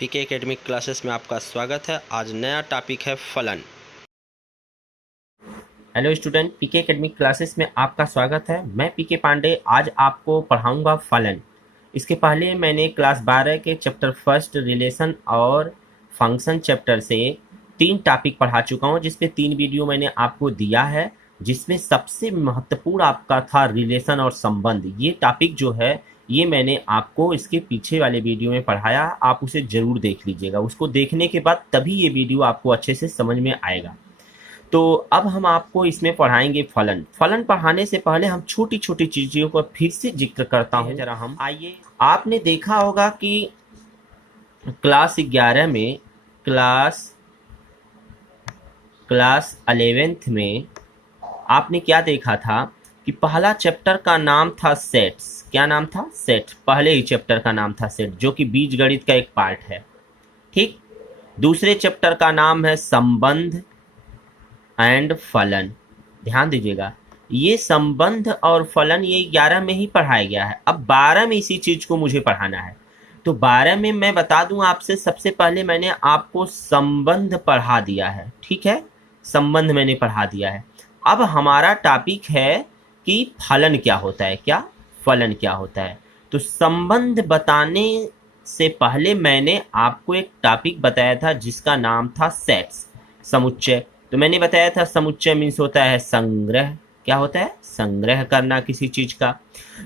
पीके academic classes में आपका स्वागत है। आज नया टॉपिक है फलन। हेलो स्टूडेंट, पीके एकेडमिक क्लासेस में आपका स्वागत है। मैं पीके पांडे आज आपको पढ़ाऊंगा फलन। इसके पहले मैंने क्लास 12 के चैप्टर फर्स्ट रिलेशन और फंक्शन चैप्टर से 3 टॉपिक पढ़ा चुका हूं, जिसपे 3 वीडियो मैंने आपको दिया है, जिसमें सबसे महत्वपूर्ण आपका था रिलेशन और संबंध। ये टॉपिक जो है ये मैंने आपको इसके पीछे वाले वीडियो में पढ़ाया, आप उसे ज़रूर देख लीजिएगा। उसको देखने के बाद तभी ये वीडियो आपको अच्छे से समझ में आएगा। तो अब हम आपको इसमें पढ़ाएंगे फलन। फलन पढ़ाने से पहले हम छोटी छोटी चीज़ों को फिर से जिक्र करता हूँ। जरा हम आइए, आपने देखा होगा कि क्लास 11 में क्लास क्लास 11th में आपने क्या देखा था कि पहला चैप्टर का नाम था सेट्स। क्या नाम था? सेट। पहले ही चैप्टर का नाम था सेट, जो कि बीजगणित का एक पार्ट है। ठीक। दूसरे चैप्टर का नाम है संबंध एंड फलन। ध्यान दीजिएगा, ये संबंध और फलन ये 11 में ही पढ़ाया गया है। अब 12 में इसी चीज को मुझे पढ़ाना है। तो 12 में मैं बता दूं आपसे, सबसे पहले मैंने आपको संबंध पढ़ा दिया है। ठीक है, संबंध मैंने पढ़ा दिया है। अब हमारा टॉपिक है कि फलन क्या होता है। क्या फलन क्या होता है? तो संबंध बताने से पहले मैंने आपको एक टॉपिक बताया था जिसका नाम था सेट्स, समुच्चय। तो मैंने बताया था समुच्चय मीन्स होता है संग्रह। क्या होता है? संग्रह करना किसी चीज का।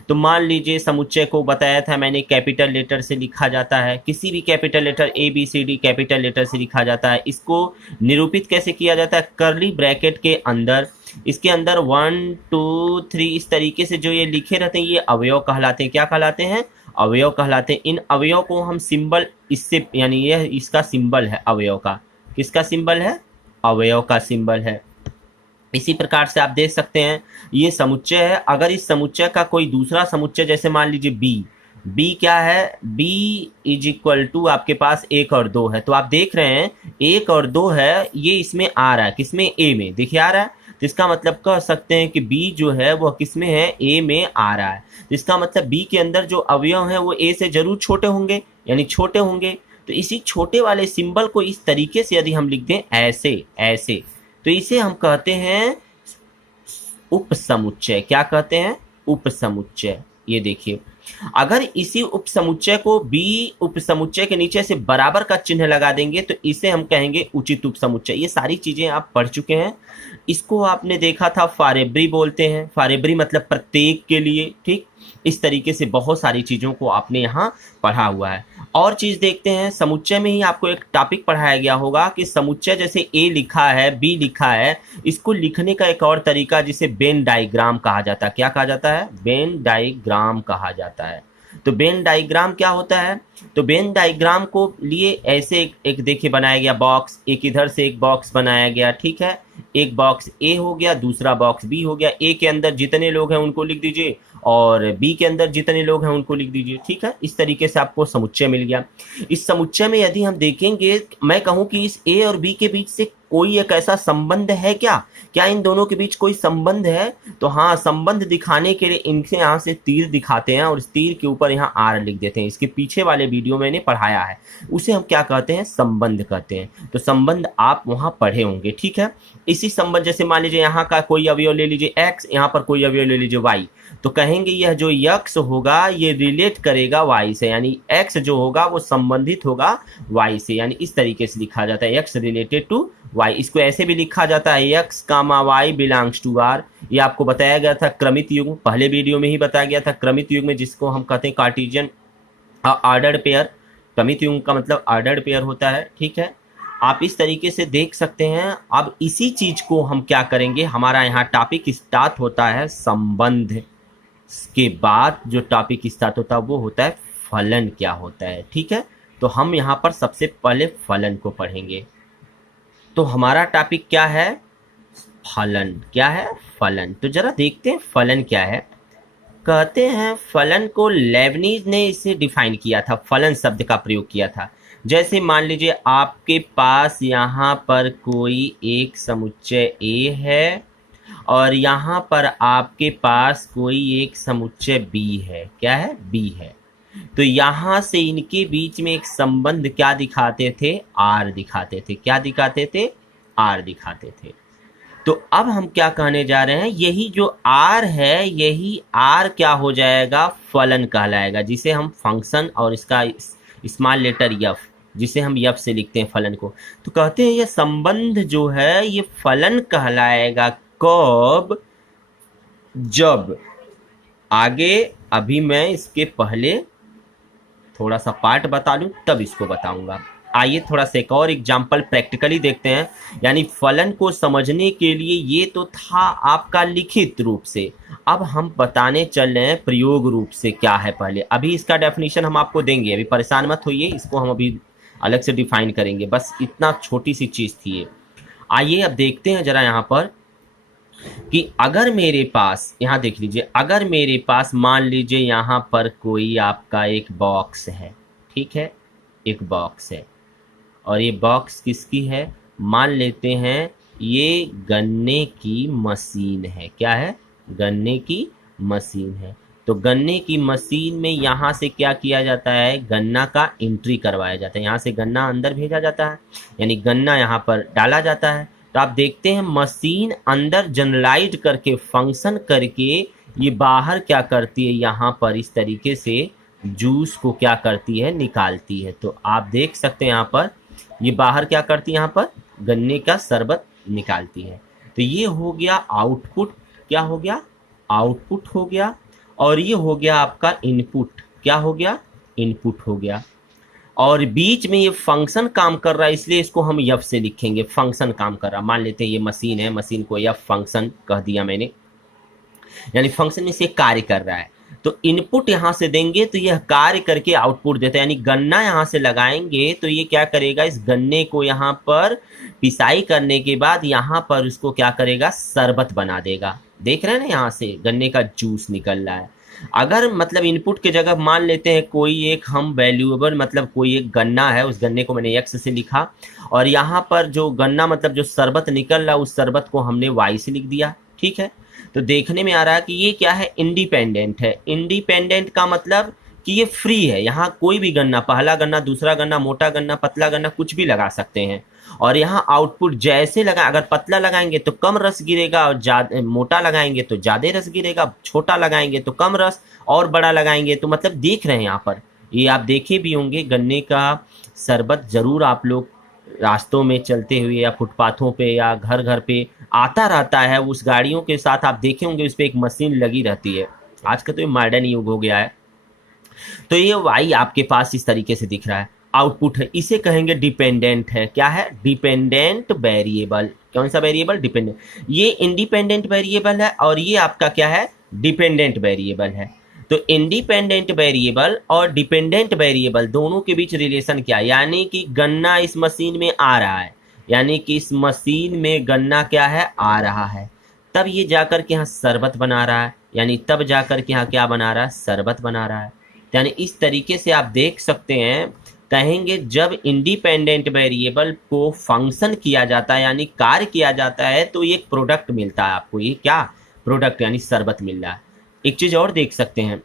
तो मान लीजिए समुच्चय को बताया था मैंने कैपिटल लेटर से लिखा जाता है। किसी भी capital letter ABCD capital letter से लिखा जाता है। इसको निरूपित कैसे किया जाता है? कर्ली ब्रैकेट के अंदर, इसके अंदर 1 2 3 इस तरीके से जो ये लिखे रहते हैं ये अवयव कहलाते हैं। क्या कहलाते हैं? अवयव कहलाते हैं। इन अवयव को हम सिंबल, इससे यानी यह इसका सिंबल है अवयव का। किसका सिंबल है? अवयव का सिंबल है। इसी प्रकार से आप देख सकते हैं ये समुच्चय है। अगर इस समुच्चय का कोई दूसरा समुच्चय, जैसे मान लीजिए बी क्या है? बी इज इक्वल टू आपके पास 1 और 2 है। तो आप देख रहे हैं 1 और 2 है, ये इसमें आ रहा है। किसमें? ए में। देखिए आ रहा है। तो इसका मतलब कह सकते हैं कि बी जो है वह किसमें है? ए में आ रहा है। तो इसका मतलब बी के अंदर जो अवयव हैं वो ए से जरूर छोटे होंगे, यानी छोटे होंगे। तो इसी छोटे वाले सिंबल को इस तरीके से यदि हम लिख दें ऐसे ऐसे, तो इसे हम कहते हैं उपसमुच्चय। क्या कहते हैं? उपसमुच्चय। ये देखिए, अगर इसी उपसमुच्चय को बी उपसमुच्चय के नीचे से बराबर का चिन्ह लगा देंगे तो इसे हम कहेंगे उचित उपसमुच्चय। ये सारी चीजें आप पढ़ चुके हैं। इसको आपने देखा था फारेब्री बोलते हैं। फारेब्री मतलब प्रत्येक के लिए। ठीक, इस तरीके से बहुत सारी चीजों को आपने यहाँ पढ़ा हुआ है। और चीज देखते हैं, समुच्चय में ही आपको एक टॉपिक पढ़ाया गया होगा कि समुच्चय जैसे ए लिखा है, बी लिखा है, इसको लिखने का एक और तरीका जिसे वेन डायग्राम कहा जाता है। क्या कहा जाता है? वेन डायग्राम कहा जाता है। तो वेन डायग्राम क्या होता है? तो वेन डायग्राम को लिए ऐसे एक देखिए बनाया गया बॉक्स, एक इधर से एक बॉक्स बनाया गया। ठीक है, एक बॉक्स ए हो गया, दूसरा बॉक्स बी हो गया। ए के अंदर जितने लोग हैं उनको लिख दीजिए और बी के अंदर जितने लोग हैं उनको लिख दीजिए। ठीक है, इस तरीके से आपको समुच्चय मिल गया। इस समुच्चय में यदि हम देखेंगे, मैं कहूं कि इस ए और बी के बीच से कोई एक ऐसा संबंध है क्या? क्या इन दोनों के बीच कोई संबंध है? तो हाँ, संबंध दिखाने के लिए इनके यहाँ से तीर दिखाते हैं और इस तीर के ऊपर यहाँ आर लिख देते हैं। इसके पीछे वाले वीडियो मैंने पढ़ाया है, उसे हम क्या कहते हैं? संबंध कहते हैं। तो संबंध आप वहाँ पढ़े होंगे। ठीक है, इसी संबंध, जैसे मान लीजिए यहाँ का कोई अवयव ले लीजिए x, यहाँ पर कोई अवयव ले लीजिए y, तो कहेंगे यह जो x होगा ये रिलेट करेगा y से, यानी x जो होगा वो संबंधित होगा y से। यानी इस तरीके से लिखा जाता है x रिलेटेड टू y। इसको ऐसे भी लिखा जाता है x comma y belongs to r। ये आपको बताया गया था क्रमित युग्म, पहले वीडियो में ही बताया गया था क्रमित युग्म, जिसको हम कहते हैं कार्टेशियन ऑर्डर्ड पेयर। क्रमित युग्म का मतलब ऑर्डर्ड पेयर होता है। ठीक है, आप इस तरीके से देख सकते हैं। अब इसी चीज को हम क्या करेंगे, हमारा यहाँ टॉपिक स्टार्ट होता है संबंध के बाद जो टॉपिक स्टार्ट होता है वो होता है फलन क्या होता है। ठीक है, तो हम यहाँ पर सबसे पहले फलन को पढ़ेंगे। तो हमारा टॉपिक क्या है? फलन। क्या है? फलन। तो जरा देखते हैं फलन क्या है। कहते हैं फलन को लेबनीज ने इसे डिफाइन किया था, फलन शब्द का प्रयोग किया था। जैसे मान लीजिए आपके पास यहाँ पर कोई एक समुच्चय A है और यहाँ पर आपके पास कोई एक समुच्चय B है। क्या है? B है। तो यहां से इनके बीच में एक संबंध क्या दिखाते थे, आर दिखाते थे। क्या दिखाते थे, आर दिखाते थे। तो अब हम क्या कहने जा रहे हैं, यही जो आर है, यही आर क्या हो जाएगा, फलन कहलाएगा, जिसे हम फंक्शन और इसका स्मॉल लेटर यफ, जिसे हम यफ से लिखते हैं फलन को। तो कहते हैं ये संबंध जो है ये फलन कहलाएगा कब, जब आगे, अभी मैं इसके पहले थोड़ा सा पार्ट बता लूं तब इसको बताऊंगा। आइए थोड़ा सा एक और एग्जाम्पल प्रैक्टिकली देखते हैं। यानी फलन को समझने के लिए ये तो था आपका लिखित रूप से, अब हम बताने चल रहे हैं प्रयोग रूप से क्या है पहले। अभी इसका डेफिनेशन हम आपको देंगे, अभी परेशान मत होइए, इसको हम अभी अलग से डिफाइन करेंगे, बस इतना छोटी सी चीज थी ये। आइए अब देखते हैं जरा यहाँ पर कि अगर मेरे पास, यहाँ देख लीजिए, अगर मेरे पास मान लीजिए यहाँ पर कोई आपका एक बॉक्स है, ठीक है, एक बॉक्स है, और ये बॉक्स किसकी है, मान लेते हैं ये गन्ने की मशीन है। क्या है, गन्ने की मशीन है। तो गन्ने की मशीन में यहाँ से क्या किया जाता है, गन्ना का एंट्री करवाया जाता है, यहाँ से गन्ना अंदर भेजा जाता है, यानी गन्ना यहाँ पर डाला जाता है। तो आप देखते हैं मशीन अंदर जनरलाइज करके फंक्शन करके ये बाहर क्या करती है, यहाँ पर इस तरीके से जूस को क्या करती है, निकालती है। तो आप देख सकते हैं यहाँ पर ये बाहर क्या करती है, यहाँ पर गन्ने का शरबत निकालती है। तो ये हो गया आउटपुट, क्या हो गया, आउटपुट हो गया। और ये हो गया आपका इनपुट, क्या हो गया, इनपुट हो गया। और बीच में ये फंक्शन काम कर रहा है, इसलिए इसको हम यफ से लिखेंगे, फंक्शन काम कर रहा। मान लेते हैं ये मशीन है, मशीन को यफ फंक्शन कह दिया मैंने, यानी फंक्शन में से कार्य कर रहा है। तो इनपुट यहाँ से देंगे तो यह कार्य करके आउटपुट देता है, यानी गन्ना यहाँ से लगाएंगे तो ये क्या करेगा, इस गन्ने को यहाँ पर पिसाई करने के बाद यहाँ पर उसको क्या करेगा, शरबत बना देगा। देख रहे हैं ना, यहाँ से गन्ने का जूस निकल रहा है। अगर मतलब इनपुट के जगह मान लेते हैं कोई एक हम वैल्यूएबल, मतलब कोई एक गन्ना है, उस गन्ने को मैंने एक्स से लिखा, और यहाँ पर जो गन्ना मतलब जो शरबत निकल रहा है उस शरबत को हमने वाई से लिख दिया, ठीक है। तो देखने में आ रहा है कि ये क्या है, इंडिपेंडेंट है। इंडिपेंडेंट का मतलब कि ये फ्री है, यहाँ कोई भी गन्ना, पहला गन्ना, दूसरा गन्ना, मोटा गन्ना, पतला गन्ना, कुछ भी लगा सकते हैं। और यहाँ आउटपुट जैसे लगा, अगर पतला लगाएंगे तो कम रस गिरेगा, और मोटा लगाएंगे तो ज़्यादा रस गिरेगा, छोटा लगाएंगे तो कम रस, और बड़ा लगाएंगे तो मतलब देख रहे हैं यहाँ पर, ये आप देखे भी होंगे गन्ने का शरबत ज़रूर आप लोग रास्तों में चलते हुए या फुटपाथों पे या घर घर पे आता रहता है। उस गाड़ियों के साथ आप देखे होंगे उस पर एक मशीन लगी रहती है। आज का तो ये मॉडर्न युग हो गया है। तो ये वाई आपके पास इस तरीके से दिख रहा है, आउटपुट है, इसे कहेंगे डिपेंडेंट है। क्या है, डिपेंडेंट वेरिएबल। कौन सा वेरिएबल, डिपेंडेंट। ये इंडिपेंडेंट वेरिएबल है और ये आपका क्या है, डिपेंडेंट वेरिएबल है। तो इंडिपेंडेंट वेरिएबल और डिपेंडेंट वेरिएबल दोनों के बीच रिलेशन क्या है, यानी कि गन्ना इस मशीन में आ रहा है, यानी कि इस मशीन में गन्ना क्या है, आ रहा है, तब ये जाकर के यहाँ शरबत बना रहा है, यानी तब जाकर के यहाँ क्या बना रहा है, शरबत बना रहा है। यानी इस तरीके से आप देख सकते हैं, कहेंगे जब इंडिपेंडेंट वेरिएबल को फंक्शन किया जाता है यानी कार्य किया जाता है तो ये प्रोडक्ट मिलता है आपको। ये क्या, प्रोडक्ट यानी शरबत मिल रहा है। एक चीज़ और देख सकते हैं,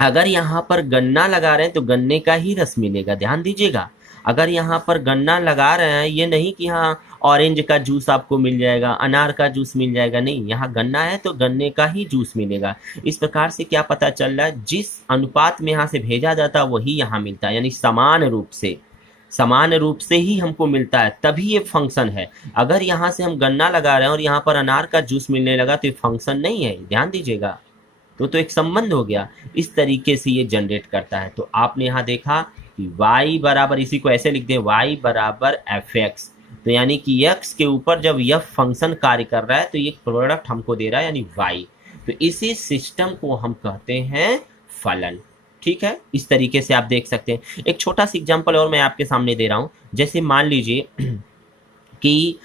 अगर यहाँ पर गन्ना लगा रहे हैं तो गन्ने का ही रस मिलेगा, ध्यान दीजिएगा। अगर यहाँ पर गन्ना लगा रहे हैं, ये नहीं कि हाँ ऑरेंज का जूस आपको मिल जाएगा, अनार का जूस मिल जाएगा, नहीं, यहाँ गन्ना है तो गन्ने का ही जूस मिलेगा। इस प्रकार से क्या पता चल रहा है, जिस अनुपात में यहाँ से भेजा जाता है वही यहाँ मिलता है, यानी समान रूप से ही हमको मिलता है, तभी ये फंक्शन है। अगर यहाँ से हम गन्ना लगा रहे हैं और यहाँ पर अनार का जूस मिलने लगा तो ये फंक्शन नहीं है, ध्यान दीजिएगा। तो एक संबंध हो गया, इस तरीके से ये जनरेट करता है। तो आपने यहाँ देखा कि y बराबर, इसी को ऐसे लिख दें, y बराबर fx। तो यानी कि x के ऊपर जब यह फंक्शन कार्य कर रहा है तो ये प्रोडक्ट हमको दे रहा है, यानी y। तो इसी सिस्टम को हम कहते हैं फलन, ठीक है। इस तरीके से आप देख सकते हैं। एक छोटा सा एग्जाम्पल और मैं आपके सामने दे रहा हूँ। जैसे मान लीजिए कि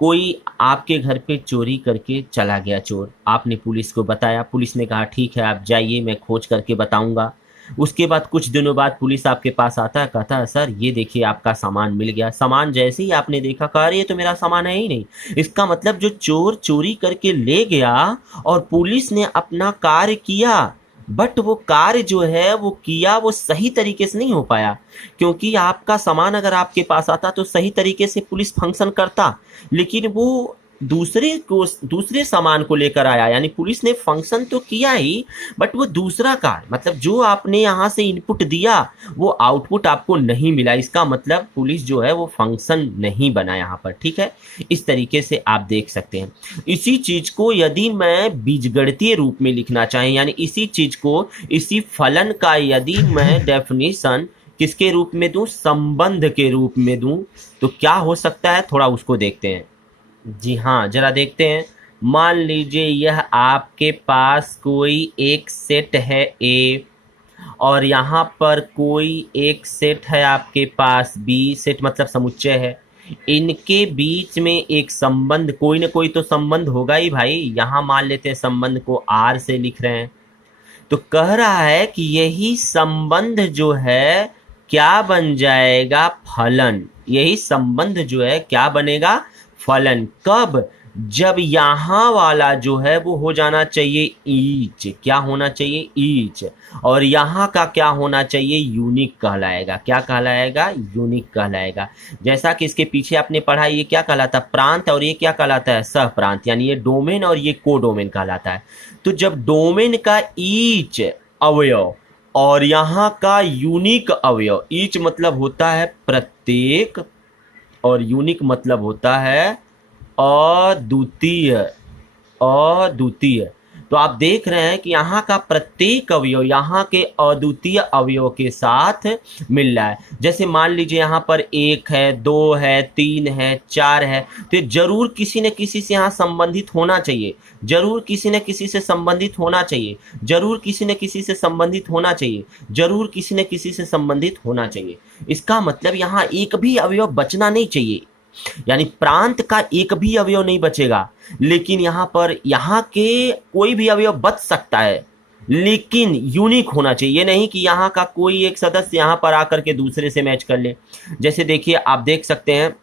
कोई आपके घर पे चोरी करके चला गया चोर, आपने पुलिस को बताया, पुलिस ने कहा ठीक है आप जाइए, मैं खोज करके बताऊंगा। उसके बाद कुछ दिनों बाद पुलिस आपके पास आता है, कहता है सर ये देखिए आपका सामान मिल गया। सामान जैसे ही आपने देखा, कहा ये तो मेरा सामान है ही नहीं। इसका मतलब जो चोर चोरी करके ले गया और पुलिस ने अपना कार्य किया, बट वो कार्य जो है वो किया, वो सही तरीके से नहीं हो पाया, क्योंकि आपका सामान अगर आपके पास आता तो सही तरीके से पुलिस फंक्शन करता, लेकिन वो दूसरे सामान को लेकर आया। यानी पुलिस ने फंक्शन तो किया ही, बट वो दूसरा कार्य, मतलब जो आपने यहाँ से इनपुट दिया वो आउटपुट आपको नहीं मिला। इसका मतलब पुलिस जो है वो फंक्शन नहीं बना यहाँ पर। ठीक है, इस तरीके से आप देख सकते हैं। इसी चीज को यदि मैं बीजगणितीय रूप में लिखना चाहें, यानी इसी चीज को, इसी फलन का यदि मैं डेफिनेशन किसके रूप में दूं, संबंध के रूप में दूं, तो क्या हो सकता है, थोड़ा उसको देखते हैं। जी हाँ, जरा देखते हैं। मान लीजिए यह आपके पास कोई एक सेट है ए, और यहाँ पर कोई एक सेट है आपके पास बी, सेट मतलब समुच्चय है। इनके बीच में एक संबंध, कोई ना कोई तो संबंध होगा ही भाई। यहाँ मान लेते हैं संबंध को आर से लिख रहे हैं, तो कह रहा है कि यही संबंध जो है क्या बन जाएगा, फलन। यही संबंध जो है क्या बनेगा, फलन। कब, जब यहाँ वाला जो है वो हो जाना चाहिए ईच, क्या होना चाहिए, ईच, और यहाँ का क्या होना चाहिए, यूनिक कहलाएगा। क्या कहलाएगा, यूनिक कहलाएगा। जैसा कि इसके पीछे आपने पढ़ा, ये क्या कहलाता है, प्रांत, और ये क्या कहलाता है, सह प्रांत, यानी ये डोमेन और ये को डोमेन कहलाता है। तो जब डोमेन का ईच अवयव और यहाँ का यूनिक अवयव, ईच मतलब होता है प्रत्येक और यूनिक मतलब होता है अद्वितीय, अद्वितीय। तो आप देख रहे हैं कि यहाँ का प्रत्येक अवयव यहाँ के अद्वितीय अवयव के साथ मिल रहा है। जैसे मान लीजिए यहाँ पर 1 है, 2 है, 3 है, 4 है, तो जरूर किसी न किसी से यहाँ संबंधित होना चाहिए, जरूर किसी न किसी से संबंधित होना चाहिए, जरूर किसी न किसी से संबंधित होना चाहिए, जरूर किसी न किसी से संबंधित होना चाहिए। इसका मतलब यहाँ एक भी अवयव बचना नहीं चाहिए, यानी प्रांत का एक भी अवयव नहीं बचेगा। लेकिन यहाँ पर यहाँ के कोई भी अवयव बच सकता है, लेकिन यूनिक होना चाहिए। ये नहीं कि यहाँ का कोई एक सदस्य यहाँ पर आकर के दूसरे से मैच कर ले। जैसे देखिए, आप देख सकते हैं,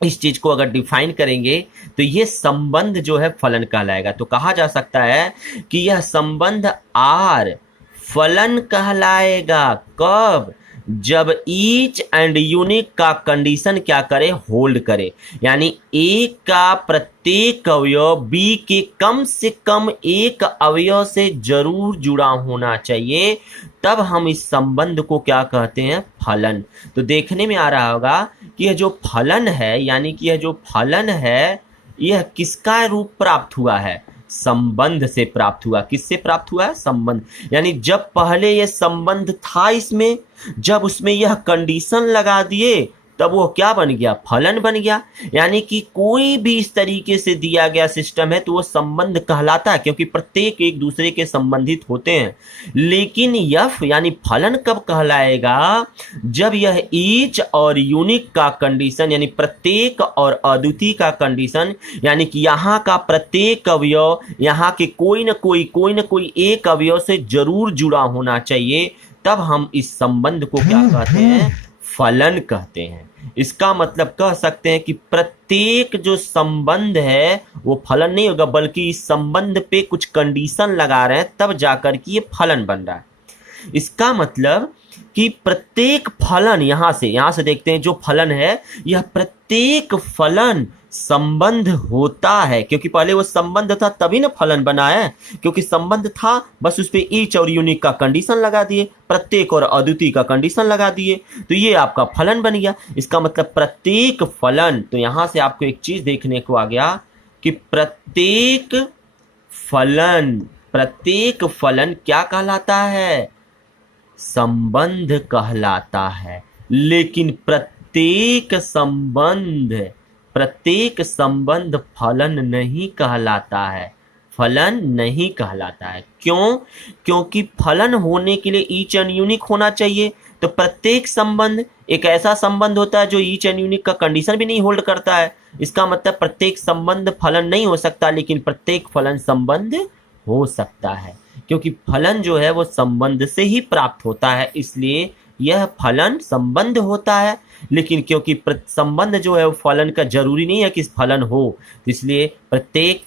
इस चीज को अगर डिफाइन करेंगे तो ये संबंध जो है फलन कहलाएगा। तो कहा जा सकता है कि यह संबंध आर फलन कहलाएगा। कब, जब ईच एंड यूनिक का कंडीशन क्या करे, होल्ड करे। यानी ए का प्रत्येक अवयव बी के कम से कम एक अवयव से जरूर जुड़ा होना चाहिए, तब हम इस संबंध को क्या कहते हैं, फलन। तो देखने में आ रहा होगा कि यह जो फलन है, यानी कि यह जो फलन है, यह किसका रूप प्राप्त हुआ है, संबंध से प्राप्त हुआ। किससे प्राप्त हुआ है, संबंध। यानी जब पहले यह संबंध था इसमें, जब उसमें यह कंडीशन लगा दिए, तब वो क्या बन गया, फलन बन गया। यानी कि कोई भी इस तरीके से दिया गया सिस्टम है तो वो संबंध कहलाता है, क्योंकि प्रत्येक एक दूसरे के संबंधित होते हैं। लेकिन यफ यानी फलन कब कहलाएगा, जब यह ईच और यूनिक का कंडीशन, यानी प्रत्येक और अद्वितीय का कंडीशन, यानी कि यहाँ का प्रत्येक अवयव यहाँ के कोई न कोई एक अवयव से जरूर जुड़ा होना चाहिए, तब हम इस संबंध को क्या कहते हैं, फलन कहते हैं। इसका मतलब कह सकते हैं कि प्रत्येक जो संबंध है वो फलन नहीं होगा, बल्कि इस संबंध पे कुछ कंडीशन लगा रहे हैं, तब जाकर कि ये फलन बन रहा है। इसका मतलब कि प्रत्येक फलन, यहां से देखते हैं, जो फलन है यह प्रत्येक फलन संबंध होता है, क्योंकि पहले वो संबंध था तभी ना फलन बना है। क्योंकि संबंध था, बस उस पे ईच और यूनिक का कंडीशन लगा दिए, प्रत्येक और अद्वितीय का कंडीशन लगा दिए, तो ये आपका फलन बन गया। इसका मतलब प्रत्येक फलन, तो यहां से आपको एक चीज देखने को आ गया कि प्रत्येक फलन क्या कहलाता है, संबंध कहलाता है। लेकिन प्रत्येक संबंध फलन नहीं कहलाता है, फलन नहीं कहलाता है। क्यों, क्योंकि फलन होने के लिए ईच एंड यूनिक होना चाहिए। तो प्रत्येक संबंध एक ऐसा संबंध होता है जो ईच एंड यूनिक का कंडीशन भी नहीं होल्ड करता है। इसका मतलब प्रत्येक संबंध फलन नहीं हो सकता, लेकिन प्रत्येक फलन संबंध हो सकता है, क्योंकि फलन जो है वो संबंध से ही प्राप्त होता है, इसलिए यह फलन संबंध होता है। लेकिन क्योंकि संबंध जो है वो फलन का जरूरी नहीं है कि फलन हो, इसलिए प्रत्येक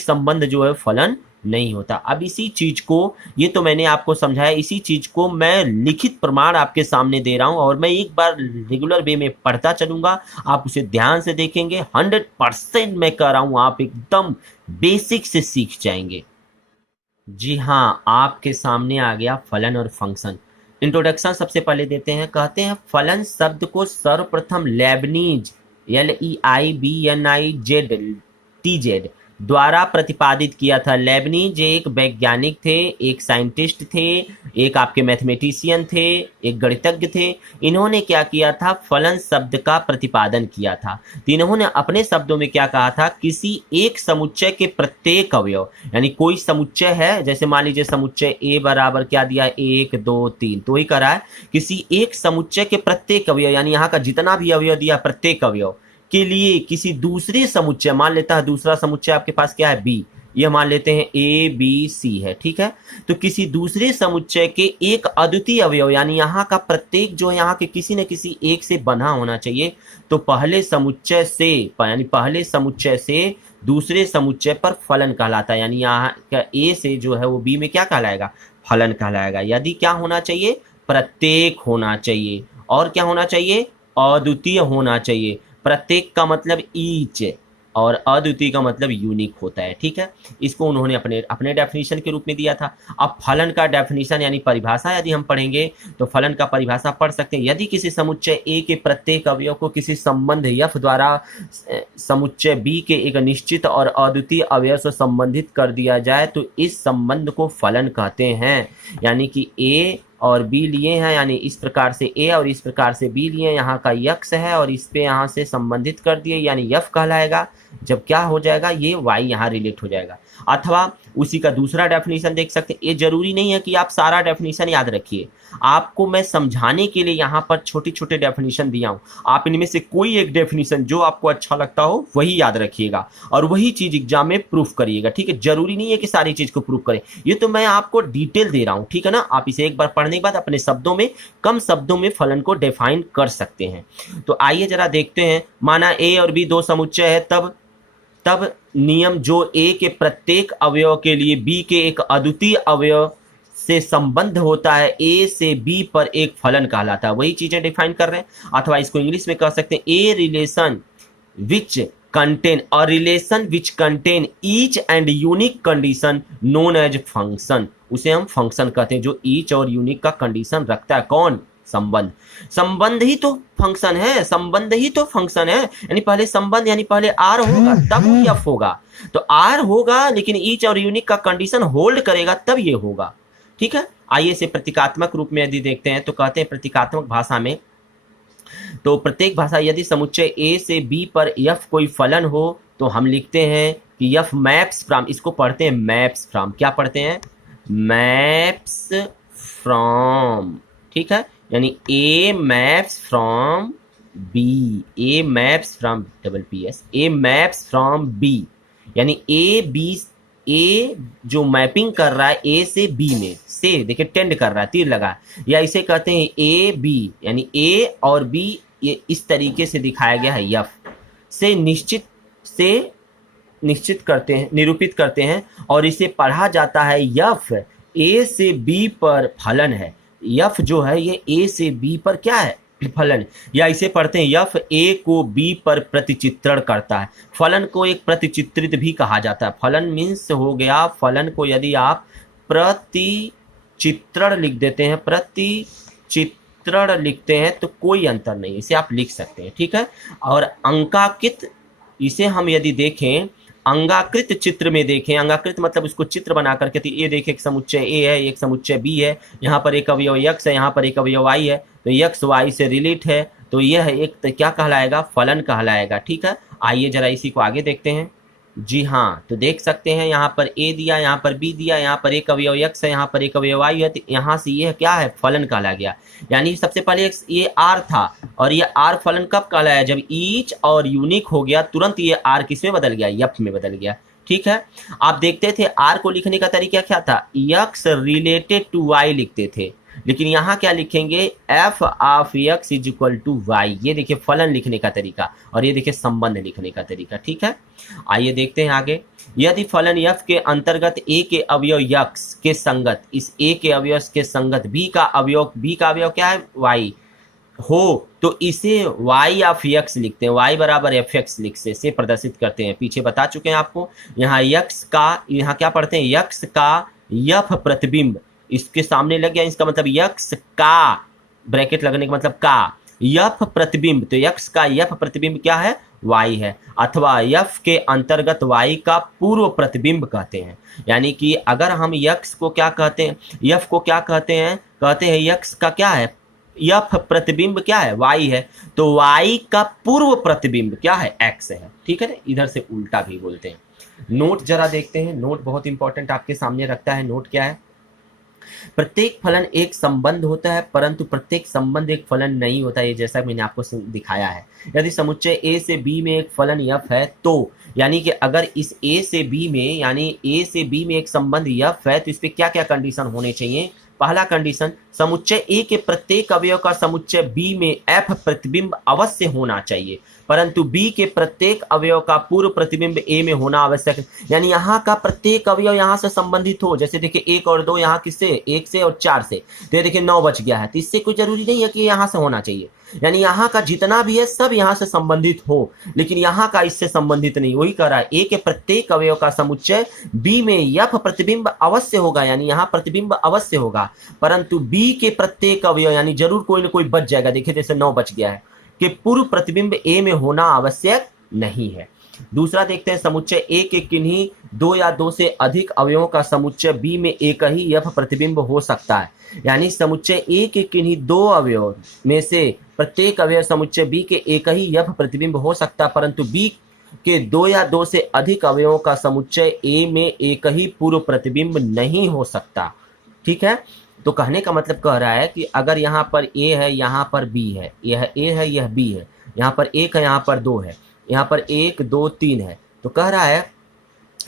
संबंध जो है फलन नहीं होता। अब इसी चीज को, ये तो मैंने आपको समझाया, इसी चीज को मैं लिखित प्रमाण आपके सामने दे रहा हूं और मैं एक बार रेगुलर वे में पढ़ता चलूंगा, आप उसे ध्यान से देखेंगे, 100% मैं कह रहा हूं आप एकदम बेसिक से सीख जाएंगे। जी हाँ, आपके सामने आ गया फलन और फंक्शन। इंट्रोडक्शन सबसे पहले देते हैं। कहते हैं फलन शब्द को सर्वप्रथम लेबनीज LEIBNIZ द्वारा प्रतिपादित किया था। लेबनीज एक वैज्ञानिक थे, एक साइंटिस्ट थे, एक आपके मैथमेटिशियन थे, एक गणितज्ञ थे। इन्होंने क्या किया था, फलन शब्द का प्रतिपादन किया था। तो इन्होंने अपने शब्दों में क्या कहा था, किसी एक समुच्चय के प्रत्येक अवयव, यानी कोई समुच्चय है, जैसे मान लीजिए समुच्चय ए बराबर क्या दिया, 1 2 3, तो वही कह रहा है किसी एक समुच्चय के प्रत्येक अवयव, यानी यहाँ का जितना भी अवयव दिया प्रत्येक अवयव के लिए किसी दूसरे समुच्चय, मान लेता है दूसरा समुच्चय आपके पास क्या है, बी, ये मान लेते हैं ए बी सी है, ठीक है। तो किसी दूसरे समुच्चय के एक अद्वितीय अवयव, यानी यहाँ का प्रत्येक जो है यहाँ के किसी न किसी एक से बना होना चाहिए, तो पहले समुच्चय से, यानी पहले समुच्चय से दूसरे समुच्चय पर फलन कहलाता है। यानी यहाँ का ए से जो है वो बी में क्या कहलाएगा, फलन कहलाएगा। यदि क्या होना चाहिए, प्रत्येक होना चाहिए, और क्या होना चाहिए, अद्वितीय होना चाहिए। प्रत्येक का मतलब ईच और अद्वितीय का मतलब यूनिक होता है, ठीक है। इसको उन्होंने अपने डेफिनेशन के रूप में दिया था। अब फलन का डेफिनेशन यानी परिभाषा यदि हम पढ़ेंगे तो फलन का परिभाषा पढ़ सकते हैं। यदि किसी समुच्चय ए के प्रत्येक अवयव को किसी संबंध यफ द्वारा समुच्चय बी के एक निश्चित और अद्वितीय अवयव से संबंधित कर दिया जाए तो इस संबंध को फलन कहते हैं। यानी कि ए और बी लिए हैं, यानी इस प्रकार से ए और इस प्रकार से बी लिए, यहाँ का यक्स है और इस पे यहाँ से संबंधित कर दिए, यानी यफ कहलाएगा। जब क्या हो जाएगा, ये वाई यहाँ रिलेट हो जाएगा। अथवा उसी का दूसरा डेफिनेशन देख सकते हैं। ये जरूरी नहीं है कि आप सारा डेफिनेशन याद रखिए, आपको मैं समझाने के लिए यहाँ पर छोटे छोटे डेफिनेशन दिया हूँ। आप इनमें से कोई एक डेफिनेशन जो आपको अच्छा लगता हो वही याद रखिएगा और वही चीज एग्जाम में प्रूफ करिएगा, ठीक है। जरूरी नहीं है कि सारी चीज को प्रूफ करें, ये तो मैं आपको डिटेल दे रहा हूँ, ठीक है ना। आप इसे एक बार पढ़ने के बाद अपने शब्दों में, कम शब्दों में फलन को डिफाइन कर सकते हैं। तो आइए जरा देखते हैं। माना ए और बी दो समुच्चय है, तब नियम जो ए के प्रत्येक अवयव के लिए बी के एक अद्वितीय अवयव से संबंध होता है, ए से बी पर एक फलन कहलाता है, वही चीजें डिफाइन कर रहे हैं। अथवा इसको इंग्लिश में कह सकते हैं, a relation which contain each and unique condition known as function, उसे हम फंक्शन कहते हैं, जो ईच और यूनिक का कंडीशन रखता है। कौन, संबंध। संबंध ही तो फंक्शन है, संबंध ही तो फंक्शन है। यानी पहले संबंध, यानी पहले आर होगा तब एफ होगा। तो आर होगा लेकिन ईच और यूनिक का कंडीशन होल्ड करेगा तब ये होगा, ठीक है। आइए इसे प्रतीकात्मक रूप में यदि देखते हैं तो कहते हैं प्रतीकात्मक भाषा में, तो प्रत्येक भाषा यदि समुच्चय ए से बी पर एफ कोई फलन हो तो हम लिखते हैं कि एफ मैप्स फ्रॉम, इसको पढ़ते हैं मैप्स फ्रॉम, क्या पढ़ते हैं, मैप्स फ्रॉम, ठीक है। यानी A maps from B, A maps from PS, A maps from B, यानी ए बी, ए जो मैपिंग कर रहा है ए से बी में, से देखिए टेंड कर रहा है, तीर लगा, या इसे कहते हैं ए बी, यानी ए और बी ये इस तरीके से दिखाया गया है, यफ से निश्चित करते हैं, निरूपित करते हैं और इसे पढ़ा जाता है यफ ए से बी पर फलन है। यफ जो है ये ए से बी पर क्या है, फलन, या इसे पढ़ते हैं यफ ए को बी पर प्रतिचित्रण करता है। फलन को एक प्रतिचित्रित भी कहा जाता है। फलन मीन्स हो गया, फलन को यदि आप प्रतिचित्रण लिख देते हैं, प्रतिचित्रण लिखते हैं तो कोई अंतर नहीं, इसे आप लिख सकते हैं, ठीक है। और अंकाकृत, इसे हम यदि देखें, अंगाकृत चित्र में देखें, अंगाकृत मतलब उसको चित्र बना करके, तो ये देखें एक समुच्चय ए है, एक समुच्चय बी है, यहाँ पर एक अवयव यक्स है, यहाँ पर एक अवयव वाई है, तो यक्स वाई से रिलेट है, तो यह एक तो क्या कहलाएगा, फलन कहलाएगा, ठीक है। आइए जरा इसी को आगे देखते हैं। जी हाँ, तो देख सकते हैं यहाँ पर ए दिया, यहाँ पर बी दिया, यहाँ पर एक अवयव यक्स है, यहाँ पर एक अवयव वाई है, तो यहाँ से ये क्या है, फलन कहला गया। यानी सबसे पहले ये आर था और ये आर फलन कब कहलाया, जब ईच और यूनिक हो गया, तुरंत ये आर किस में बदल गया, यफ में बदल गया, ठीक है। आप देखते थे आर को लिखने का तरीका क्या था, यक्स रिलेटेड टू वाई लिखते थे, लेकिन यहाँ क्या लिखेंगे, F of X is equal to Y. ये देखिए फलन लिखने का तरीका, और ये देखिए संबंध लिखने का तरीका। ठीक है, आइए देखते हैं आगे। यदि फलन एफ के अंतर्गत ए के अवयव यक्स के संगत इस ए के अवयव के संगत बी का अवयव क्या है, वाई हो, तो इसे y ऑफ x लिखते हैं, y बराबर एफ एक्स लिख से प्रदर्शित करते हैं। पीछे बता चुके हैं आपको। यहाँ x का, यहाँ क्या पढ़ते हैं, x का यफ प्रतिबिंब इसके सामने लग गया, इसका मतलब x का, ब्रैकेट लगने का मतलब का, यफ प्रतिबिंब, तो x का यफ प्रतिबिंब क्या है, y है, अथवा यफ के अंतर्गत y का पूर्व प्रतिबिंब कहते हैं। यानी कि अगर हम x को क्या कहते हैं, यफ को क्या कहते हैं x का क्या है, यफ प्रतिबिंब क्या है, y है, तो y का पूर्व प्रतिबिंब क्या है, x है। ठीक है ना, इधर से उल्टा भी बोलते हैं। नोट जरा देखते हैं, नोट बहुत इंपॉर्टेंट आपके सामने रखता है। नोट क्या है, प्रत्येक फलन एक संबंध होता है, परंतु प्रत्येक संबंध एक फलन नहीं होता है, जैसा मैंने आपको दिखाया है। यदि समुच्चय a से b में एक फलन f है, तो यानी कि अगर इस a से b में, यानी a से b में एक संबंध f है, तो इस पे क्या क्या कंडीशन होने चाहिए। पहला कंडीशन, समुच्चय ए के प्रत्येक अवयव का समुच्चय बी में एफ प्रतिबिंब अवश्य होना चाहिए, परंतु बी के प्रत्येक अवयव का पूर्व प्रतिबिंब ए में होना आवश्यक है। यानी यहाँ का प्रत्येक अवयव यहाँ से संबंधित हो। जैसे देखिए 1 और 2 यहाँ किससे, 1 से और 4 से, तो ये देखिए 9 बच गया है, तो इससे कोई जरूरी नहीं है कि यहाँ से होना चाहिए। यानी यहाँ का जितना भी है सब यहाँ से संबंधित हो, लेकिन यहाँ का इससे संबंधित नहीं। वही कह रहा है, ए के प्रत्येक अवयव का समुच्चय बी में यफ प्रतिबिंब अवश्य होगा, यानी यहाँ प्रतिबिंब अवश्य होगा, परंतु बी के प्रत्येक अवयव, यानी जरूर कोई ना कोई बच जाएगा। देखिए जैसे 9 बच गया है, कि पूर्व प्रतिबिंब ए में होना आवश्यक नहीं है। दूसरा देखते हैं, समुच्चय ए के किन्हीं 2 या 2 से अधिक अवयवों का समुच्चय बी में एक ही यफ प्रतिबिंब हो सकता है। यानी समुच्चय ए के किन्हीं 2 अवयव में से प्रत्येक अवयव समुच्चय बी के एक ही यफ प्रतिबिंब हो सकता है, परंतु बी के 2 या 2 से अधिक अवयवों का समुच्चय ए में एक ही पूर्व प्रतिबिंब नहीं हो सकता। ठीक है, तो कहने का मतलब कह रहा है कि अगर यहाँ पर a है, यहाँ पर b है, यह a है, यह b है, यहाँ पर 1 है, यहाँ पर 2 है, यहाँ पर 1 2 3 है, तो कह रहा है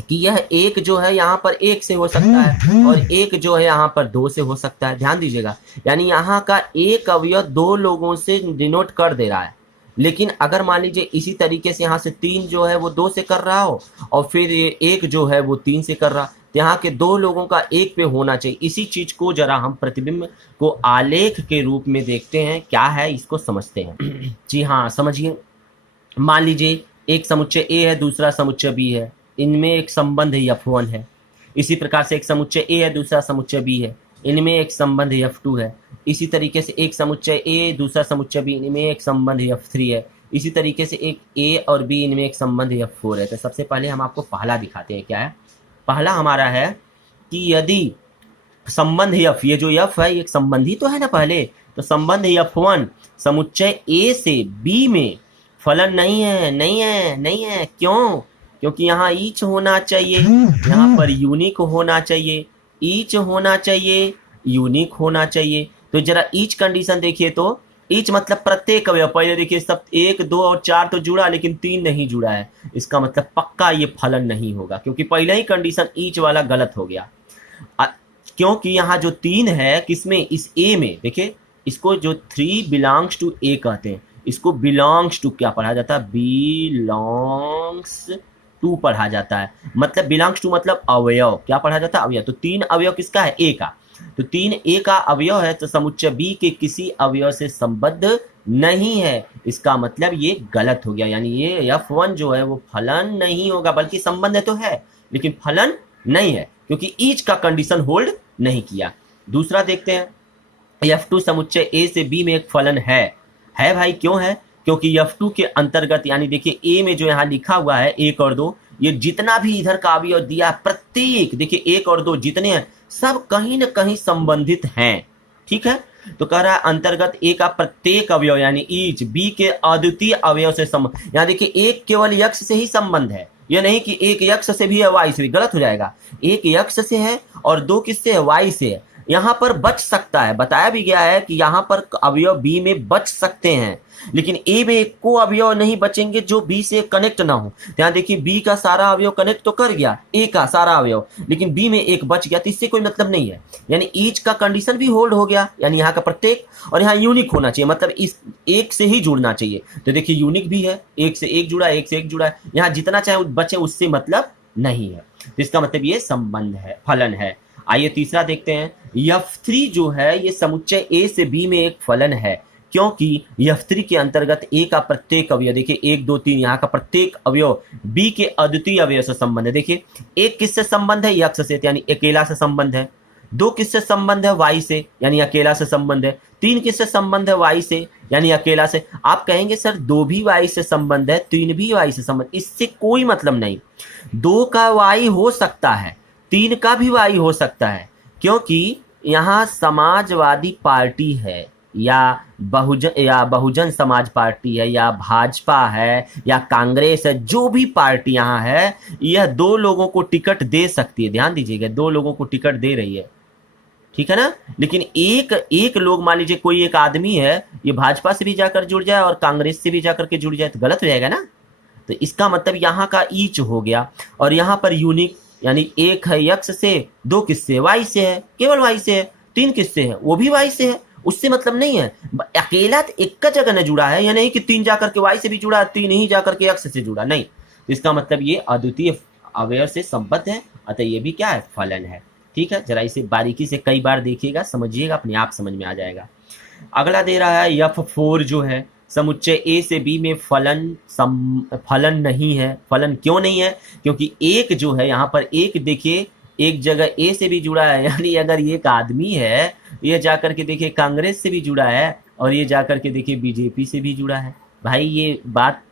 कि यह 1 जो है यहाँ पर 1 से हो सकता है, और 1 जो है यहाँ पर 2 से हो सकता है। ध्यान दीजिएगा, यानी यहाँ का एक अवयव 2 लोगों से डिनोट कर दे रहा है। लेकिन अगर मान लीजिए इसी तरीके से यहाँ से 3 जो है वो 2 से कर रहा हो, और फिर ये 1 जो है वो 3 से कर रहा, तो यहाँ के 2 लोगों का 1 पे होना चाहिए। इसी चीज को जरा हम प्रतिबिंब को आलेख के रूप में देखते हैं, क्या है इसको समझते हैं। जी हाँ, समझिए। मान लीजिए एक समुच्चय ए है, दूसरा समुच्चय बी है, इनमें एक संबंध F1 है। इसी प्रकार से एक समुच्चय ए है, दूसरा समुच्चय बी है, इनमें एक संबंध F2 है। इसी तरीके से एक समुच्चय ए, दूसरा समुच्चय बी, इनमें एक संबंध F3 है। इसी तरीके से एक ए और बी, इनमें एक संबंध F4 है। तो सबसे पहले हम आपको पहला दिखाते हैं, क्या है पहला हमारा है कि यदि संबंध F, ये जो F है एक संबंधी तो है ना पहले, तो संबंध F1 समुच्चय ए से बी में फलन नहीं है, नहीं है, नहीं है। क्यों? क्योंकि यहाँ ईच होना चाहिए, यहाँ पर यूनिक होना चाहिए, ईच होना चाहिए, यूनिक होना चाहिए। तो जरा ईच कंडीशन देखिए, तो ईच मतलब प्रत्येक अवयव, पहले देखिए सब 1 2 और 4 तो जुड़ा, लेकिन 3 नहीं जुड़ा है, इसका मतलब पक्का ये फलन नहीं होगा, क्योंकि पहले ही कंडीशन ईच वाला गलत हो गया। क्योंकि यहाँ जो 3 है किसमें, इस ए में, देखिए इसको जो 3 बिलोंग्स टू ए कहते हैं, इसको बिलोंग्स टू क्या पढ़ा जाता है, बिलोंग्स टू पढ़ा जाता है। मतलब बिलोंग्स टू मतलब अवयव, क्या पढ़ा जाता है, अवयव। तो 3 अवयव किसका है, ए का, तो 3 ए का अवयव है, तो समुच्चय बी के किसी अवयव से संबद्ध नहीं है, इसका मतलब ये गलत हो गया। यानी ये F1 जो है वो फलन नहीं होगा, बल्कि संबंध तो है लेकिन फलन नहीं है, क्योंकि ईच का कंडीशन होल्ड नहीं किया। दूसरा देखते हैं, F2 समुच्चय ए से बी में एक फलन है भाई। क्यों है? क्योंकि F2 के अंतर्गत, यानी देखिए ए में जो यहाँ लिखा हुआ है 1 और 2, ये जितना भी इधर का अवयव दिया प्रत्येक, देखिए 1 और 2 जितने हैं सब कहीं न कहीं संबंधित हैं। ठीक है, तो कह रहा है अंतर्गत ए का प्रत्येक अवयव, यानी ईच बी के अद्वितीय अवयव से संबंध। यहाँ देखिए एक केवल यक्ष से ही संबंध है, यह नहीं कि एक यक्ष से भी है वाई से भी, गलत हो जाएगा। एक यक्ष से है और 2 किससे है, वाई से है। यहां पर बच सकता है, बताया भी गया है कि यहां पर अवयव बी में बच सकते हैं, लेकिन ए में एक को अवयव नहीं बचेंगे जो बी से कनेक्ट ना हो। ध्यान देखिए, बी का सारा अवयव कनेक्ट तो कर गया, ए का सारा अवयव, लेकिन बी में एक बच गया, तो इससे कोई मतलब नहीं है। यानी ईच का कंडीशन भी होल्ड हो गया, यानी यहाँ का प्रत्येक, और यहाँ यूनिक होना चाहिए, मतलब इस एक से ही जुड़ना चाहिए। तो देखिए यूनिक भी है, एक से एक जुड़ा, एक से एक जुड़ा है, यहाँ जितना चाहे बचे उससे मतलब नहीं है। तो इसका मतलब ये संबंध है, फलन है। आइए तीसरा देखते हैं। F3 जो है ये समुच्चय ए से बी में एक फलन है, क्योंकि F3 के अंतर्गत ए का प्रत्येक अवयव, देखिए 1 2 3, यहाँ का प्रत्येक अवयव बी के अद्वितीय अवयव से संबंध है। देखिए एक किससे संबंध है, यक्ष से, यानी अकेला से संबंध है। 2 किससे संबंध है, वाई से, यानी अकेला से संबंध है। 3 किससे संबंध है, वाई से, यानी अकेला से। आप कहेंगे सर 2 भी वाई से संबंध है, 3 भी वाई से संबंध, इससे कोई मतलब नहीं। 2 का वाई हो सकता है, 3 का भी वाई हो सकता है, क्योंकि यहाँ समाजवादी पार्टी है या बहुजन समाज पार्टी है या भाजपा है या कांग्रेस है, जो भी पार्टी यहाँ है, यह 2 लोगों को टिकट दे सकती है। ध्यान दीजिएगा, 2 लोगों को टिकट दे रही है, ठीक है ना। लेकिन एक लोग, मान लीजिए कोई एक आदमी है, ये भाजपा से भी जाकर जुड़ जाए और कांग्रेस से भी जाकर के जुड़ जाए, तो गलत हो जाएगा ना। तो इसका मतलब यहाँ का ईच हो गया, और यहाँ पर यूनिक, यानी एक है यक्ष से, 2 किससे, वाई से है, केवल वाई से है। 3 किससे है, वो भी वाई से है, उससे मतलब नहीं है। अकेला एक का जगह न जुड़ा है, या नहीं कि 3 जाकर के वाई से भी जुड़ा, 3 ही जाकर के यक्ष से जुड़ा, नहीं। इसका मतलब ये अद्वितीय अवयव से संबद्ध है, अतः ये भी क्या है, फलन है। ठीक है, जरा इसे बारीकी से कई बार देखिएगा, समझिएगा, अपने आप समझ में आ जाएगा। अगला दे रहा है F4 जो है समुच्चय ए से बी में फलन नहीं है। फलन क्यों नहीं है, क्योंकि एक जो है यहाँ पर, एक देखिए एक जगह ए से भी जुड़ा है, यानी अगर ये एक आदमी है, ये जाकर के देखिए कांग्रेस से भी जुड़ा है, और ये जाकर के देखिए बीजेपी से भी जुड़ा है। भाई ये बात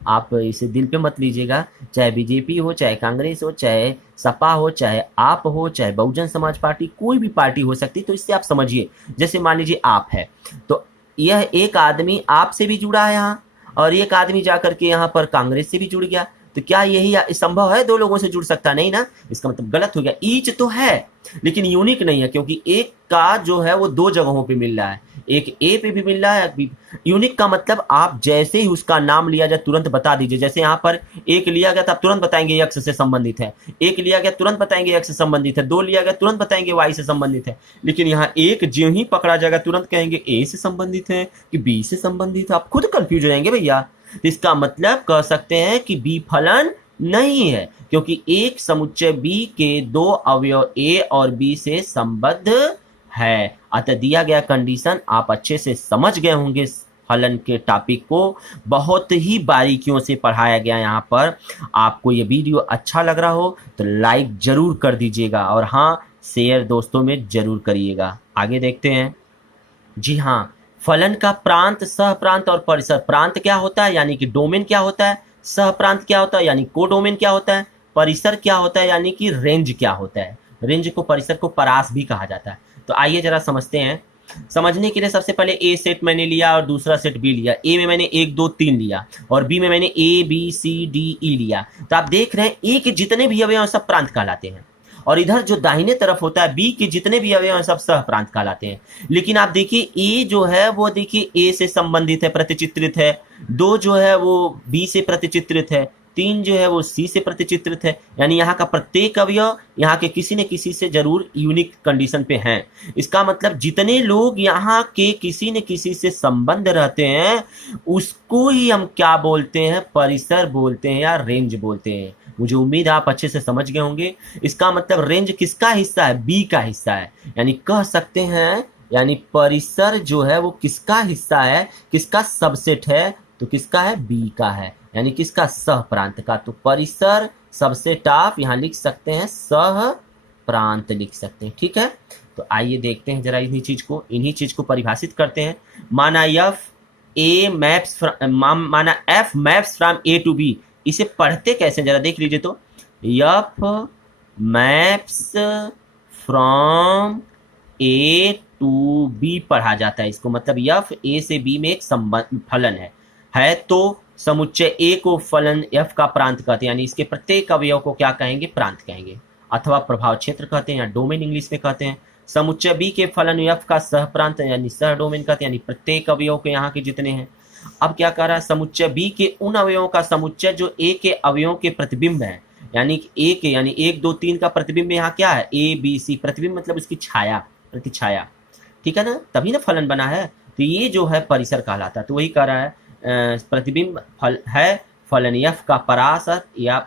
आप इसे दिल पे मत लीजिएगा, चाहे बीजेपी हो, चाहे कांग्रेस हो, चाहे सपा हो, चाहे आप हो, चाहे बहुजन समाज पार्टी, कोई भी पार्टी हो सकती। तो इससे आप समझिए, जैसे मान लीजिए आप है, तो यह एक आदमी आपसे भी जुड़ा है यहाँ, और एक आदमी जाकर के यहाँ पर कांग्रेस से भी जुड़ गया, तो क्या यही संभव है 2 लोगों से जुड़ सकता, नहीं ना। इसका मतलब गलत हो गया। ईच तो है लेकिन यूनिक नहीं है, क्योंकि एक का जो है वो 2 जगहों पे मिल रहा है, एक ए पे भी मिल रहा है। यूनिक का मतलब आप जैसे ही उसका नाम लिया जाए तुरंत बता दीजिए। जैसे यहाँ पर एक लिया गया तो आप तुरंत बताएंगे यक्ष से संबंधित है, एक लिया गया तुरंत बताएंगे यक्ष से संबंधित है, 2 लिया गया तुरंत बताएंगे वाई से संबंधित है। लेकिन यहाँ एक जो ही पकड़ा जाएगा तुरंत कहेंगे ए से संबंधित है कि बी से संबंधित है, आप खुद कंफ्यूज हो जाएंगे भैया। इसका मतलब कह सकते हैं कि बी फलन नहीं है, क्योंकि एक समुच्चय बी के 2 अवयव ए और बी से संबद्ध है। अतः दिया गया कंडीशन आप अच्छे से समझ गए होंगे। फलन के टॉपिक को बहुत ही बारीकियों से पढ़ाया गया यहाँ पर। आपको ये वीडियो अच्छा लग रहा हो तो लाइक जरूर कर दीजिएगा, और हाँ, शेयर दोस्तों में जरूर करिएगा। आगे देखते हैं। जी हाँ, फलन का प्रांत, सह प्रांत और परिसर। प्रांत क्या होता है, यानी कि डोमेन क्या होता है। सह प्रांत क्या होता है, यानी कोडोमेन क्या होता है। परिसर क्या होता है, यानी कि रेंज क्या होता है। रेंज को, परिसर को परास भी कहा जाता है। तो आइए जरा समझते हैं। समझने के लिए सबसे पहले ए सेट मैंने लिया और दूसरा सेट बी लिया। ए में मैंने 1 2 3 लिया और बी में मैंने A B C D E लिया। तो आप देख रहे हैं ए के जितने भी अवयव सब प्रांत कहलाते हैं, और इधर जो दाहिने तरफ होता है बी के जितने भी अवयव हैं सब सह प्रांत कहलाते हैं। लेकिन आप देखिए ए जो है वो देखिए ए से संबंधित है, प्रतिचित्रित है। 2 जो है वो बी से प्रतिचित्रित है। 3 जो है वो सी से प्रतिचित्रित है। यानी यहाँ का प्रत्येक अवयव यहाँ के किसी न किसी से जरूर यूनिक कंडीशन पे हैं। इसका मतलब जितने लोग यहाँ के किसी न किसी से संबंध रहते हैं उसको ही हम क्या बोलते हैं, परिसर बोलते हैं या रेंज बोलते हैं। मुझे उम्मीद है आप अच्छे से समझ गए होंगे। इसका मतलब रेंज किसका हिस्सा है, बी का हिस्सा है। यानी कह सकते हैं, यानी परिसर जो है वो किसका हिस्सा है, किसका सबसेट है, तो किसका है, बी का है। यानी किसका, सह प्रांत का। तो परिसर सबसेट आप यहाँ लिख सकते हैं, सह प्रांत लिख सकते हैं। ठीक है, तो आइए देखते हैं जरा इन्हीं चीज को परिभाषित करते हैं। माना F maps from A to B. इसे पढ़ते कैसे जरा देख लीजिए। तो F maps from A to B पढ़ा जाता है इसको। मतलब एफ ए से बी में एक संबंध फलन है तो समुच्चय ए को फलन एफ का प्रांत कहते हैं। यानी इसके प्रत्येक अवयव को क्या कहेंगे, प्रांत कहेंगे, अथवा प्रभाव क्षेत्र कहते हैं या डोमेन इंग्लिश में कहते हैं। समुच्चय बी के फलन यफ का सह प्रांत यानी सह डोमेन कहते हैं, यानी प्रत्येक अवयव के यहाँ के जितने हैं। अब क्या कर रहा है, समुच्चय बी के उन अवयवों का समुच्चय जो ए के अवयवों के प्रतिबिंब है, यानी ए के यानी 1 2 3 का प्रतिबिंब यहाँ क्या है, ए बी सी। प्रतिबिंब मतलब उसकी छाया, प्रतिछाया, ठीक है ना, तभी ना फलन बना है। तो ये जो है परिसर कहलाता है। तो वही कह रहा है प्रतिबिंब फल है फलन यफ का परास या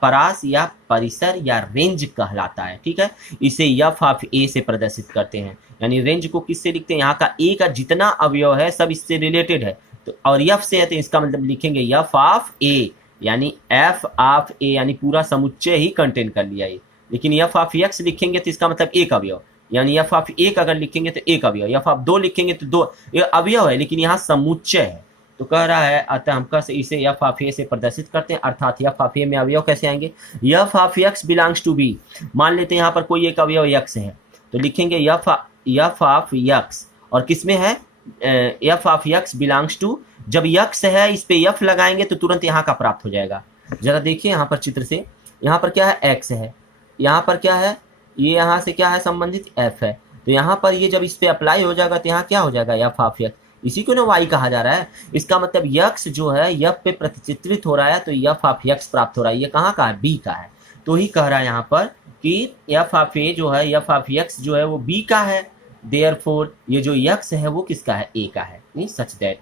परिसर या रेंज कहलाता है, ठीक है। इसे यफ ऑफ ए से प्रदर्शित करते हैं, यानी रेंज को किससे लिखते हैं, यहाँ का ए का जितना अवयव है सब इससे रिलेटेड है। तो और यफ से है तो इसका मतलब लिखेंगे यफ ऑफ ए, यानी एफ ऑफ ए, यानी पूरा समुच्चय ही कंटेन कर लिया ये। लेकिन एफ ऑफ एक्स लिखेंगे तो इसका मतलब एक अवयव, यानी एफ ऑफ एक अगर लिखेंगे तो एक अवयव, एफ ऑफ 2 लिखेंगे तो 2 ये अवयव है, लेकिन यहाँ समुच्चय है। तो कह रहा है अतः हम इसे एफ ऑफ ए से प्रदर्शित करते हैं, अर्थात एफ ऑफ ए में अवयव कैसे आएंगे, F of X belongs to B. मान लेते हैं यहाँ पर कोई एक अवयव एक्स है तो लिखेंगे एफ ऑफ एक्स, और किसमें है, F of X belongs to, जब यक्स है इस पे एफ लगाएंगे तो तुरंत यहाँ का प्राप्त हो जाएगा। जरा देखिए यहाँ पर चित्र से, यहाँ पर क्या है, एक्स है, यहाँ पर क्या है, ये यहाँ से क्या है संबंधित एफ है। तो यहाँ पर ये जब इस पे अप्लाई हो जाएगा तो यहाँ क्या हो जाएगा, एफ ऑफ एक्स, इसी को ना वाई कहा जा रहा है। इसका मतलब यक्स जो है यफ पे प्रतिचित्रित हो रहा है तो एफ ऑफ एक्स प्राप्त हो रहा है। ये कहाँ का है, बी का है। तो ही कह रहा है यहाँ पर कि एफ ऑफ ए जो है, एफ ऑफ एक्स जो है वो बी का है, देयरफॉर ये जो यक्स है वो किसका है, ए का है, नहीं सच दैट।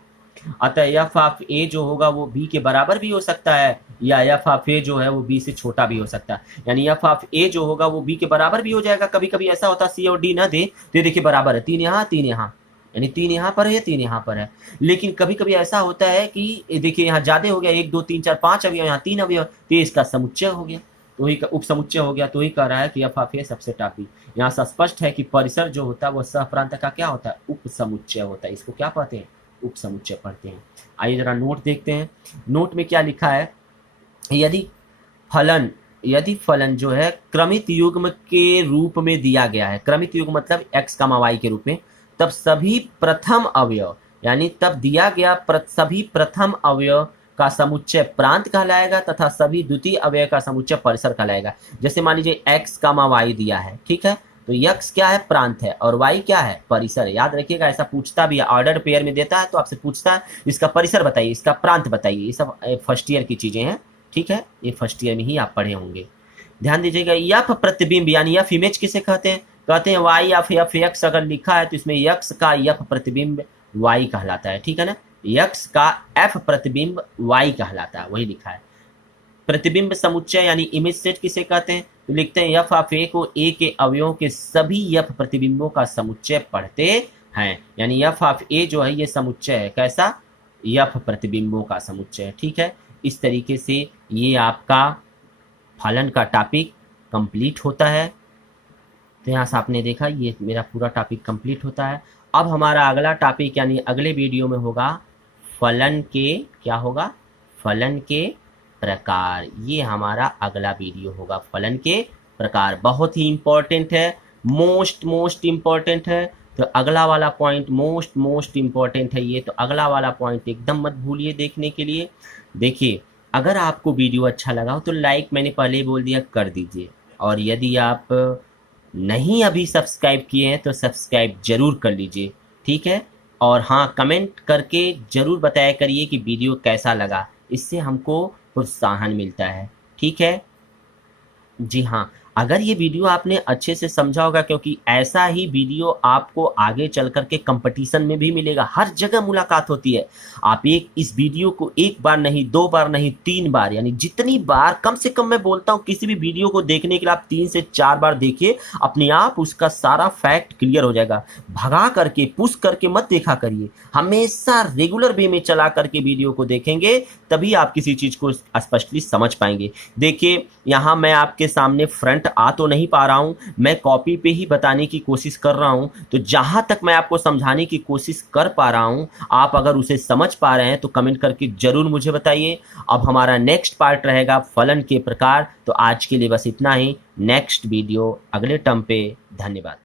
अतः एफ ऑफ ए जो होगा वो बी के बराबर भी हो सकता है, या एफ ऑफ ए जो है वो बी से छोटा भी हो सकता है। यानी एफ ऑफ ए जो होगा वो बी के बराबर भी हो जाएगा। कभी कभी ऐसा होता है सी और डी ना दे तो देखिए बराबर है, 3 यहाँ 3 यहाँ, यानी 3 यहाँ पर है 3 यहाँ पर है। लेकिन कभी कभी ऐसा होता है कि देखिए यहाँ ज्यादा हो गया, 1 2 3 4 5 अवयव, यहाँ 3 अवयव, तो इसका समुच्चय हो गया, तो ही उप समुच्चय हो गया। तो ही कह रहा है कि एफ ऑफ ए सबसे टापी। यहाँ से स्पष्ट है कि परिसर जो होता है वो सहप्रांत का क्या होता है, उप समुच्चय होता है। इसको क्या पढ़ते हैं, उप समुच्चय पढ़ते हैं। आइए जरा नोट देखते हैं। नोट में क्या लिखा है, यदि फलन जो है क्रमित युग्म के रूप में दिया गया है, क्रमित युग्म मतलब x, y के रूप में, तब सभी प्रथम अवयव, यानी तब दिया गया सभी प्रथम अवयव का समुच्चय प्रांत कहलाएगा तथा सभी द्वितीय अवयव का समुच्चय परिसर कहलाएगा। जैसे मान लीजिए x, y दिया है, ठीक है, तो x क्या है, प्रांत है, और y क्या है, परिसर है। याद रखिएगा, ऐसा पूछता भी है, ऑर्डर पेयर में देता है तो आपसे पूछता है इसका परिसर बताइए, इसका प्रांत बताइए। ये सब फर्स्ट ईयर की चीजें हैं, ठीक है, ये फर्स्ट ईयर में ही आप पढ़े होंगे। ध्यान दीजिएगा, यफ प्रतिबिंब यानी यफ इमेज किसे कहते हैं, कहते हैं y या एफ एक्स अगर लिखा है तो इसमें x का यफ प्रतिबिंब y कहलाता है, ठीक है ना, x का f प्रतिबिंब y कहलाता है, वही लिखा है। प्रतिबिंब समुच्चय यानी इमेज सेट किसे कहते हैं, तो लिखते हैं एफ ऑफ ए को ए के अवयवों के सभी यफ प्रतिबिंबों का समुच्चय पढ़ते हैं। यानी एफ ऑफ ए जो है ये समुच्चय है, कैसा, यफ प्रतिबिंबों का समुच्चय, ठीक है। इस तरीके से ये आपका फलन का टॉपिक कंप्लीट होता है। तो यहाँ से आपने देखा ये मेरा पूरा टॉपिक कंप्लीट होता है। अब हमारा अगला टॉपिक यानी अगले वीडियो में होगा फलन के, क्या होगा, फलन के प्रकार। ये हमारा अगला वीडियो होगा, फलन के प्रकार। बहुत ही इंपॉर्टेंट है, मोस्ट इंपॉर्टेंट है। तो अगला वाला पॉइंट मोस्ट इंपॉर्टेंट है ये, तो अगला वाला पॉइंट एकदम मत भूलिए देखने के लिए। देखिए, अगर आपको वीडियो अच्छा लगा हो तो लाइक, मैंने पहले ही बोल दिया, कर दीजिए। और यदि आप नहीं अभी सब्सक्राइब किए हैं तो सब्सक्राइब जरूर कर लीजिए, ठीक है। और हाँ, कमेंट करके जरूर बताया करिए कि वीडियो कैसा लगा, इससे हमको प्रोत्साहन मिलता है, ठीक है। जी हाँ, अगर ये वीडियो आपने अच्छे से समझा होगा, क्योंकि ऐसा ही वीडियो आपको आगे चल कर के कंपटीशन में भी मिलेगा, हर जगह मुलाकात होती है। आप इस वीडियो को 1 बार नहीं, 2 बार नहीं, 3 बार, यानी जितनी बार, कम से कम मैं बोलता हूँ किसी भी वीडियो को देखने के लिए आप 3 से 4 बार देखिए, अपने आप उसका सारा फैक्ट क्लियर हो जाएगा। भगा करके, पुश करके मत देखा करिए, हमेशा रेगुलर वे में चला करके वीडियो को देखेंगे, तभी आप किसी चीज़ को स्पष्टली समझ पाएंगे। देखिए, यहाँ मैं आपके सामने फ्रंट आ तो नहीं पा रहा हूं, मैं कॉपी पे ही बताने की कोशिश कर रहा हूं। तो जहां तक मैं आपको समझाने की कोशिश कर पा रहा हूं, आप अगर उसे समझ पा रहे हैं तो कमेंट करके जरूर मुझे बताइए। अब हमारा नेक्स्ट पार्ट रहेगा फलन के प्रकार। तो आज के लिए बस इतना ही, नेक्स्ट वीडियो अगले टर्म पे। धन्यवाद।